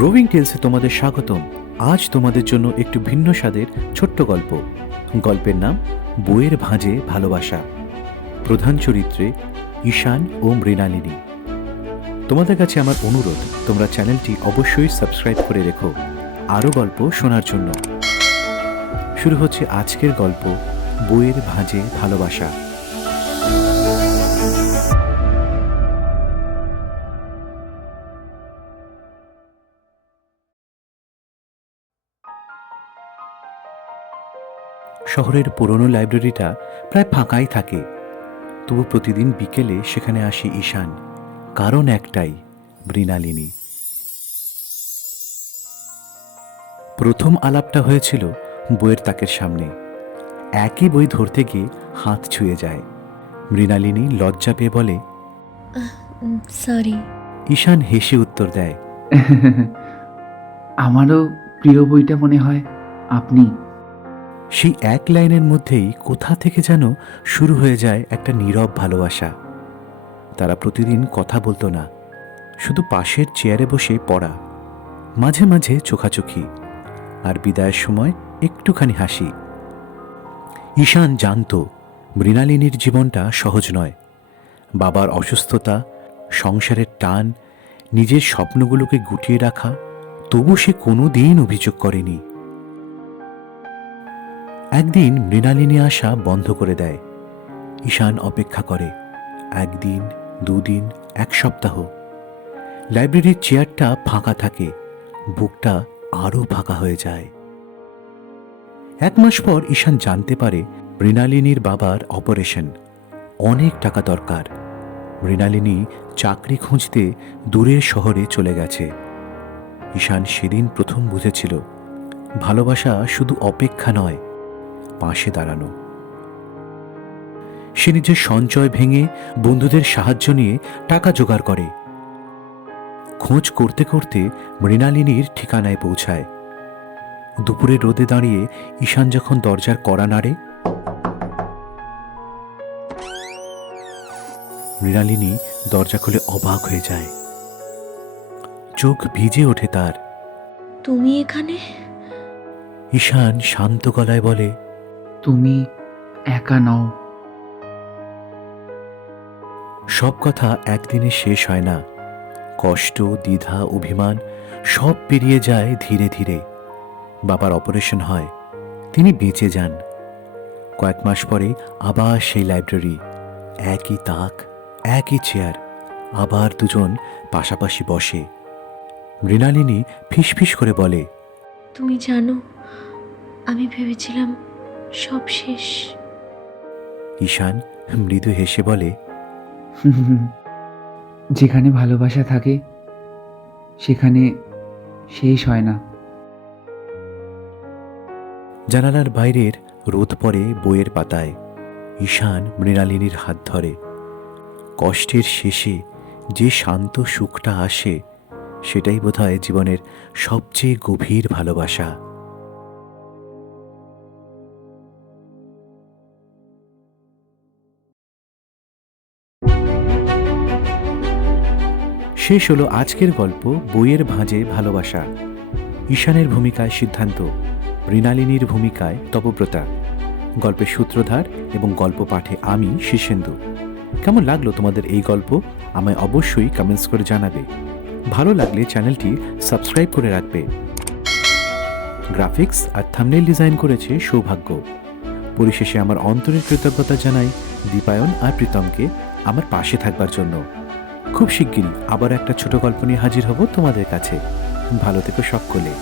Roving টেলসে তোমাদের স্বাগতম। আজ তোমাদের জন্য একটু ভিন্ন স্বাদের ছোট্ট গল্প। গল্পের নাম বইয়ের ভাঁজে ভালোবাসা। প্রধান চরিত্রে ঈশান ও মৃণালিনী। তোমাদের কাছে আমার অনুরোধ, তোমরা চ্যানেলটি অবশ্যই সাবস্ক্রাইব করে রেখো আরও গল্প শোনার জন্য। শুরু হচ্ছে আজকের গল্প, বইয়ের ভাঁজে ভালোবাসা। শহরের পুরনো লাইব্রেরিটা প্রায় ফাঁকাই থাকে, তবু প্রতিদিন বিকেলে সেখানে আসি ঈশান। কারণ একটাই, মৃণালিনী। প্রথম আলাপটা হয়েছিল বইয়ের তাকের সামনে। একই বই ধরতে গিয়ে হাত ছুঁয়ে যায়। মৃণালিনী লজ্জা পেয়ে বলে, সরি। ঈশান হেসে উত্তর দেয়, আমারও প্রিয় বইটা মনে হয় আপনি। সেই এক লাইনের মধ্যেই কোথা থেকে যেন শুরু হয়ে যায় একটা নীরব ভালোবাসা। তারা প্রতিদিন কথা বলতো না, শুধু পাশের চেয়ারে বসে পড়া, মাঝে মাঝে চোখাচোখি, আর বিদায়ের সময় একটুখানি হাসি। ঈশান জানত মৃণালিনীর জীবনটা সহজ নয়। বাবার অসুস্থতা, সংসারের টান, নিজের স্বপ্নগুলোকে গুটিয়ে রাখা, তবু সে কোনো দিন অভিযোগ করেনি। একদিন মৃণালিনী আসা বন্ধ করে দেয়। ঈশান অপেক্ষা করে, একদিন, দুদিন, এক সপ্তাহ। লাইব্রেরির চেয়ারটা ফাঁকা থাকে, বুকটা আরও ফাঁকা হয়ে যায়। এক মাস পর ঈশান জানতে পারে মৃণালিনীর বাবার অপারেশন, অনেক টাকা দরকার। মৃণালিনী চাকরি খুঁজতে দূরের শহরে চলে গেছে। ঈশান সেদিন প্রথম বুঝেছিল ভালোবাসা শুধু অপেক্ষা নয়, পাশে দাঁড়ানো। সে নিজের সঞ্চয় ভেঙে বন্ধুদের সাহায্য নিয়ে টাকা জোগাড় করে। খোঁজ করতে করতে মৃণালিনীর ঠিকানায় পৌঁছায়। দুপুরের রোদে দাঁড়িয়ে ঈশান যখন দরজার কড়া নাড়ে, মৃণালিনী দরজা খুলে অবাক হয়ে যায়। চোখ ভিজে ওঠে তার। তুমি এখানে? ঈশান শান্ত গলায় বলে, তুমি একা নও। সব কথা একদিনে শেষ হয় না। কষ্ট, দ্বিধা, অভিমান সব পেরিয়ে যায় ধীরে ধীরে। বাবার অপারেশন হয়, তিনি বেঁচে যান। কয়েক মাস পরে আবার সেই লাইব্রেরি, একই তাক, একই চেয়ার, আবার দুজন পাশাপাশি বসে। মৃণালিনী ফিসফিস করে বলে, তুমি জানো, আমি ভেবেছিলাম সব শেষ। ঈশান মৃদু হেসে বলে, যেখানে ভালোবাসা থাকে সেখানে শেষ হয় না। জানালার বাইরের রোদ পড়ে বইয়ের পাতায়। ঈশান মৃণালিনীর হাত ধরে। কষ্টের শেষে যে শান্ত সুখটা আসে, সেটাই বোধহয় জীবনের সবচেয়ে গভীর ভালোবাসা। শেষ হলো আজকের গল্প, বইয়ের ভাঁজে ভালোবাসা। ঈশানের ভূমিকায় সিদ্ধান্ত, মৃণালিনীর ভূমিকায় তপব্রতা, গল্পের সূত্রধার এবং গল্প পাঠে আমি শীর্ষেন্দু। কেমন লাগলো তোমাদের এই গল্প? আমায় অবশ্যই কমেন্টস করে জানাবে। ভালো লাগলে চ্যানেলটি সাবস্ক্রাইব করে রাখবে। গ্রাফিক্স আর থাম্বনেল ডিজাইন করেছে সৌভাগ্য। পরিশেষে আমার অন্তরের কৃতজ্ঞতা জানাই দীপায়ন আর প্রীতমকে আমার পাশে থাকবার জন্য। খুব শিগগিরই আবার একটা ছোট গল্প নিয়ে হাজির হব তোমাদের কাছে। ভালো থেকো সকলে।